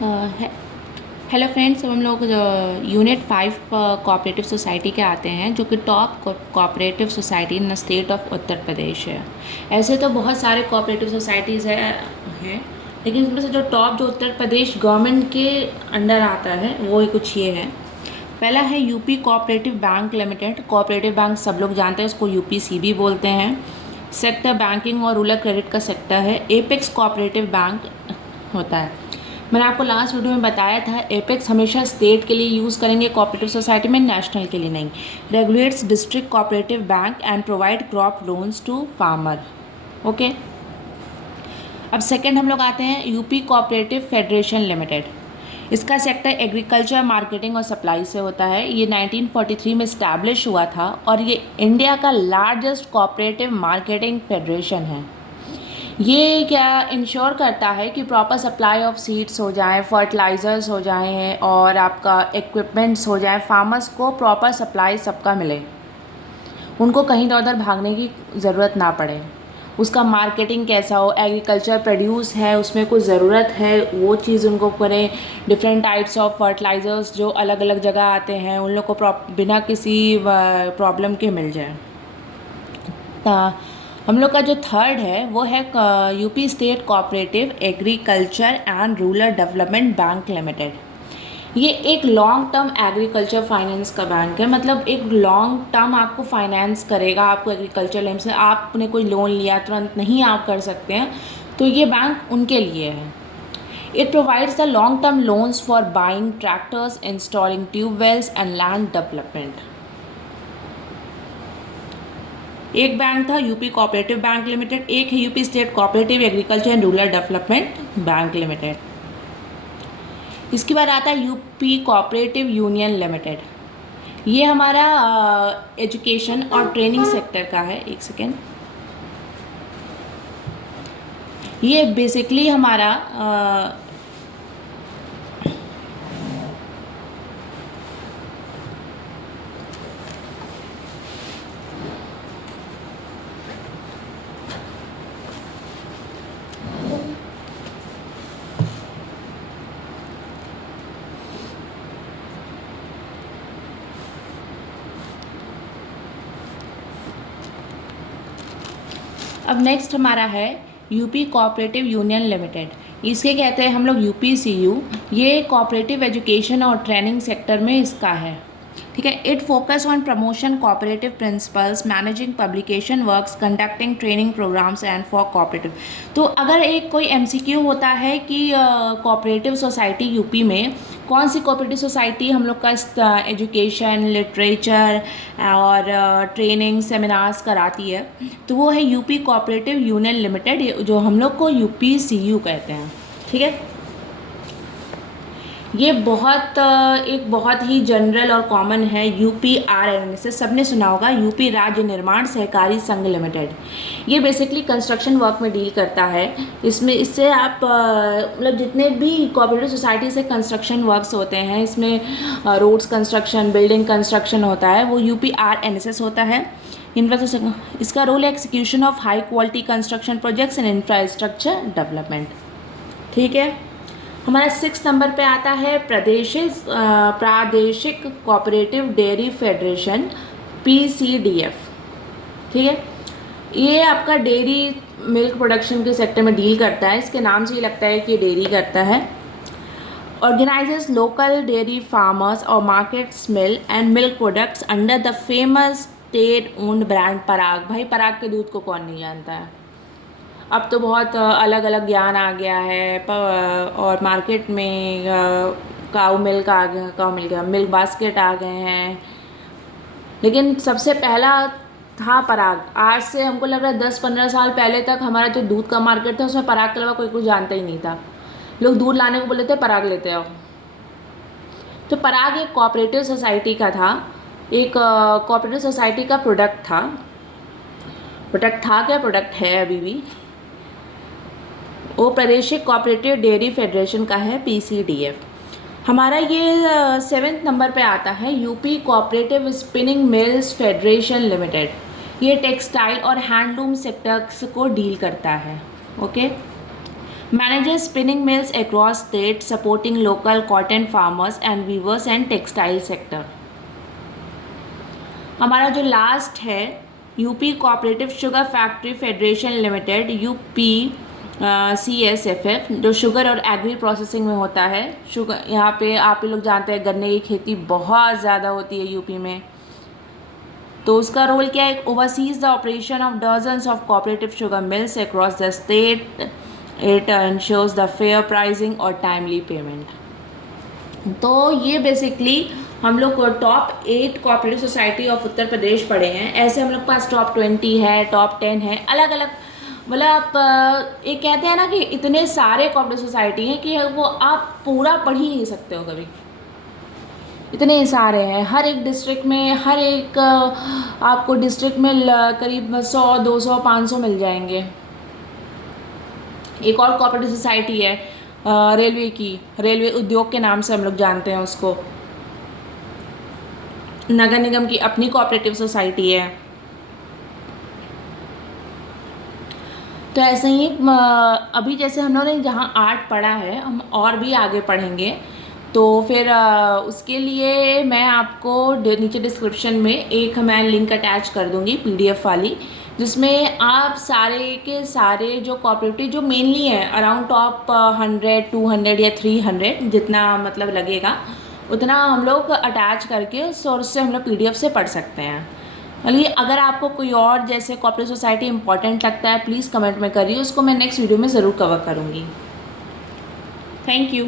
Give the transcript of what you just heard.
है- hello friends, हम लोग यूनिट 5 कोऑपरेटिव सोसाइटी के आते हैं, जो कि top cooperative society in state of Uttar Pradesh है। ऐसे तो बहुत सारे कोऑपरेटिव सोसाइटीज़ हैं, लेकिन इसमें से जो टॉप जो उत्तर प्रदेश गवर्नमेंट के अंडर आता है वो कुछ ये है। पहला है UP cooperative bank limited. Cooperative bank सब लोग जानते हैं, उसको यूपीसीबी बोलते हैं। सेक्टर बैंकिंग और रूरल क्रेडिट का सेक्टर है। एपेक्स कोऑपरेटिव बैंक होता है। मैंने आपको लास्ट वीडियो में बताया था, एपेक्स हमेशा स्टेट के लिए यूज़ करेंगे कोऑपरेटिव सोसाइटी में, नेशनल के लिए नहीं। Regulates district cooperative bank and provide crop loans to farmer. Okay, अब सेकंड हम लोग आते हैं यूपी कोऑपरेटिव फेडरेशन लिमिटेड। इसका सेक्टर एग्रीकल्चर, मार्केटिंग और सप्लाई से होता है। ये 1943 में इस्टेब्लिश हुआ था और ये इंडिया का लार्जेस्ट कोऑपरेटिव मार्केटिंग फेडरेशन है। ये क्या इंश्योर करता है कि प्रॉपर सप्लाई ऑफ सीड्स हो जाए, फर्टिलाइज़र्स हो जाएं और आपका इक्विपमेंट्स हो जाए, फार्मर्स को प्रॉपर सप्लाई सबका मिले, उनको कहीं इधर उधर भागने की ज़रूरत ना पड़े। उसका मार्केटिंग कैसा हो, एग्रीकल्चर प्रोड्यूस है उसमें कुछ ज़रूरत है वो चीज़ उनको करें। डिफरेंट टाइप्स ऑफ फर्टिलाइज़र्स जो अलग अलग जगह आते हैं उन लोग को बिना किसी प्रॉब्लम के मिल जाए। हम लोग का जो थर्ड है वो है UP state cooperative agriculture and rural development bank limited. ये एक लॉन्ग टर्म एग्रीकल्चर फाइनेंस का बैंक है, मतलब एक लॉन्ग टर्म आपको फाइनेंस करेगा। आपको एग्रीकल्चर लोन से आपने कोई लोन लिया तुरंत नहीं आप कर सकते हैं, तो ये बैंक उनके लिए है। It provides the long term loans for buying tractors, installing tube wells and land development. एक बैंक था यूपी कोऑपरेटिव बैंक लिमिटेड, एक है UP state cooperative agriculture and rural development bank limited. इसके बाद आता है यूपी कोऑपरेटिव यूनियन लिमिटेड। ये हमारा एजुकेशन और ट्रेनिंग सेक्टर का है। एक सेकेंड, ये बेसिकली हमारा अब नेक्स्ट हमारा है यूपी कोऑपरेटिव यूनियन लिमिटेड। इसके कहते हैं हम लोग यूपीसीयू। ये कोऑपरेटिव एजुकेशन और ट्रेनिंग सेक्टर में इसका है, ठीक है। It focus on promotion cooperative principles, managing publication works, conducting training programmes and for cooperative. तो अगर एक कोई एमसीक्यू होता है कि कोऑपरेटिव सोसाइटी यूपी में कौन सी कोऑपरेटिव सोसाइटी हम लोग का एजुकेशन, लिटरेचर और ट्रेनिंग सेमिनार्स कराती है, तो वो है यूपी कोऑपरेटिव यूनियन लिमिटेड, जो हम लोग को यूपीसीयू कहते हैं, ठीक है। ये एक बहुत ही जनरल और कॉमन है यूपीआरएन से सबने सुना होगा, यूपी राज्य निर्माण सहकारी संघ लिमिटेड। ये बेसिकली कंस्ट्रक्शन वर्क में डील करता है। इससे आप मतलब जितने भी कोऑपरेटिव सोसाइटी से कंस्ट्रक्शन वर्क्स होते हैं, इसमें रोड्स कंस्ट्रक्शन, बिल्डिंग कंस्ट्रक्शन होता है, वो यूपीआरएनएसएस होता है। इसका रोल है execution of high quality construction projects and infrastructure development, ठीक है। हमारा 6 नंबर पे आता है प्रादेशिक कोऑपरेटिव डेयरी फेडरेशन, पीसीडीएफ, ठीक है। ये आपका डेयरी मिल्क प्रोडक्शन के सेक्टर में डील करता है। इसके नाम से ही लगता है कि डेयरी करता है। ऑर्गेनाइजेस लोकल डेयरी फार्मर्स और markets milk and milk products under the famous state owned brand Parag. भाई पराग के दूध को कौन नहीं जानता है। अब तो बहुत अलग अलग ज्ञान आ गया है और मार्केट में काऊ मिल्क आ गया, काऊ मिल्क मिल्क बास्केट आ गए हैं, लेकिन सबसे पहला था पराग। आज से हमको लग रहा है 10-15 साल पहले तक हमारा जो दूध का मार्केट था उसमें पराग के अलावा कोई कुछ जानता ही नहीं था। लोग दूध लाने को बोले थे पराग लेते आओ। तो पराग एक कोऑपरेटिव सोसाइटी का था, एक कोऑपरेटिव सोसाइटी का प्रोडक्ट था क्या, प्रोडक्ट है अभी भी। वो प्रादेशिक कोऑपरेटिव डेयरी फेडरेशन का है, पीसीडीएफ। हमारा ये 7th नंबर पे आता है UP cooperative spinning mills federation limited. ये टेक्सटाइल और हैंडलूम सेक्टर्स को डील करता है, okay. Manages spinning mills across state supporting local cotton farmers and weavers and textile sector. हमारा जो लास्ट है UP cooperative sugar factory federation limited UPCSFF, जो sugar और एग्री प्रोसेसिंग में होता है। शुगर यहाँ पे आप लोग जानते हैं गन्ने की खेती बहुत ज़्यादा होती है यूपी में। तो उसका रोल क्या है, oversees the operation of dozens of cooperative sugar mills across the state. It ensures the fair pricing और टाइमली पेमेंट। तो ये बेसिकली हम लोग top 8 cooperative society of Uttar Pradesh पढ़े हैं। ऐसे हम लोग पास टॉप 20 है, टॉप 10 है, अलग अलग। मतलब आप एक कहते हैं ना कि इतने सारे कोऑपरेटिव सोसाइटी हैं कि वो आप पूरा पढ़ ही नहीं सकते हो कभी, इतने सारे हैं। हर एक डिस्ट्रिक्ट में, हर एक आपको डिस्ट्रिक्ट में करीब 100, 200, 500 मिल जाएंगे। एक और कोऑपरेटिव सोसाइटी है रेलवे की, रेलवे उद्योग के नाम से हम लोग जानते हैं उसको। नगर निगम की अपनी कोऑपरेटिव सोसाइटी है। तो ऐसे ही अभी जैसे हम लोगों ने जहाँ आर्ट पढ़ा है, हम और भी आगे पढ़ेंगे। तो फिर उसके लिए मैं आपको नीचे डिस्क्रिप्शन में एक मैं लिंक अटैच कर दूँगी PDF वाली, जिसमें आप सारे के सारे जो कोऑपरेटिव जो मेनली हैं अराउंड टॉप 100, 200 या 300 जितना मतलब लगेगा उतना हम लोग अटैच करके सोर्स से हम लोग PDF से पढ़ सकते हैं। चलिए, अगर आपको कोई और जैसे कोऑपरेटिव सोसाइटी इंपॉर्टेंट लगता है प्लीज़ कमेंट में करिए, उसको मैं नेक्स्ट वीडियो में ज़रूर कवर करूँगी। Thank you.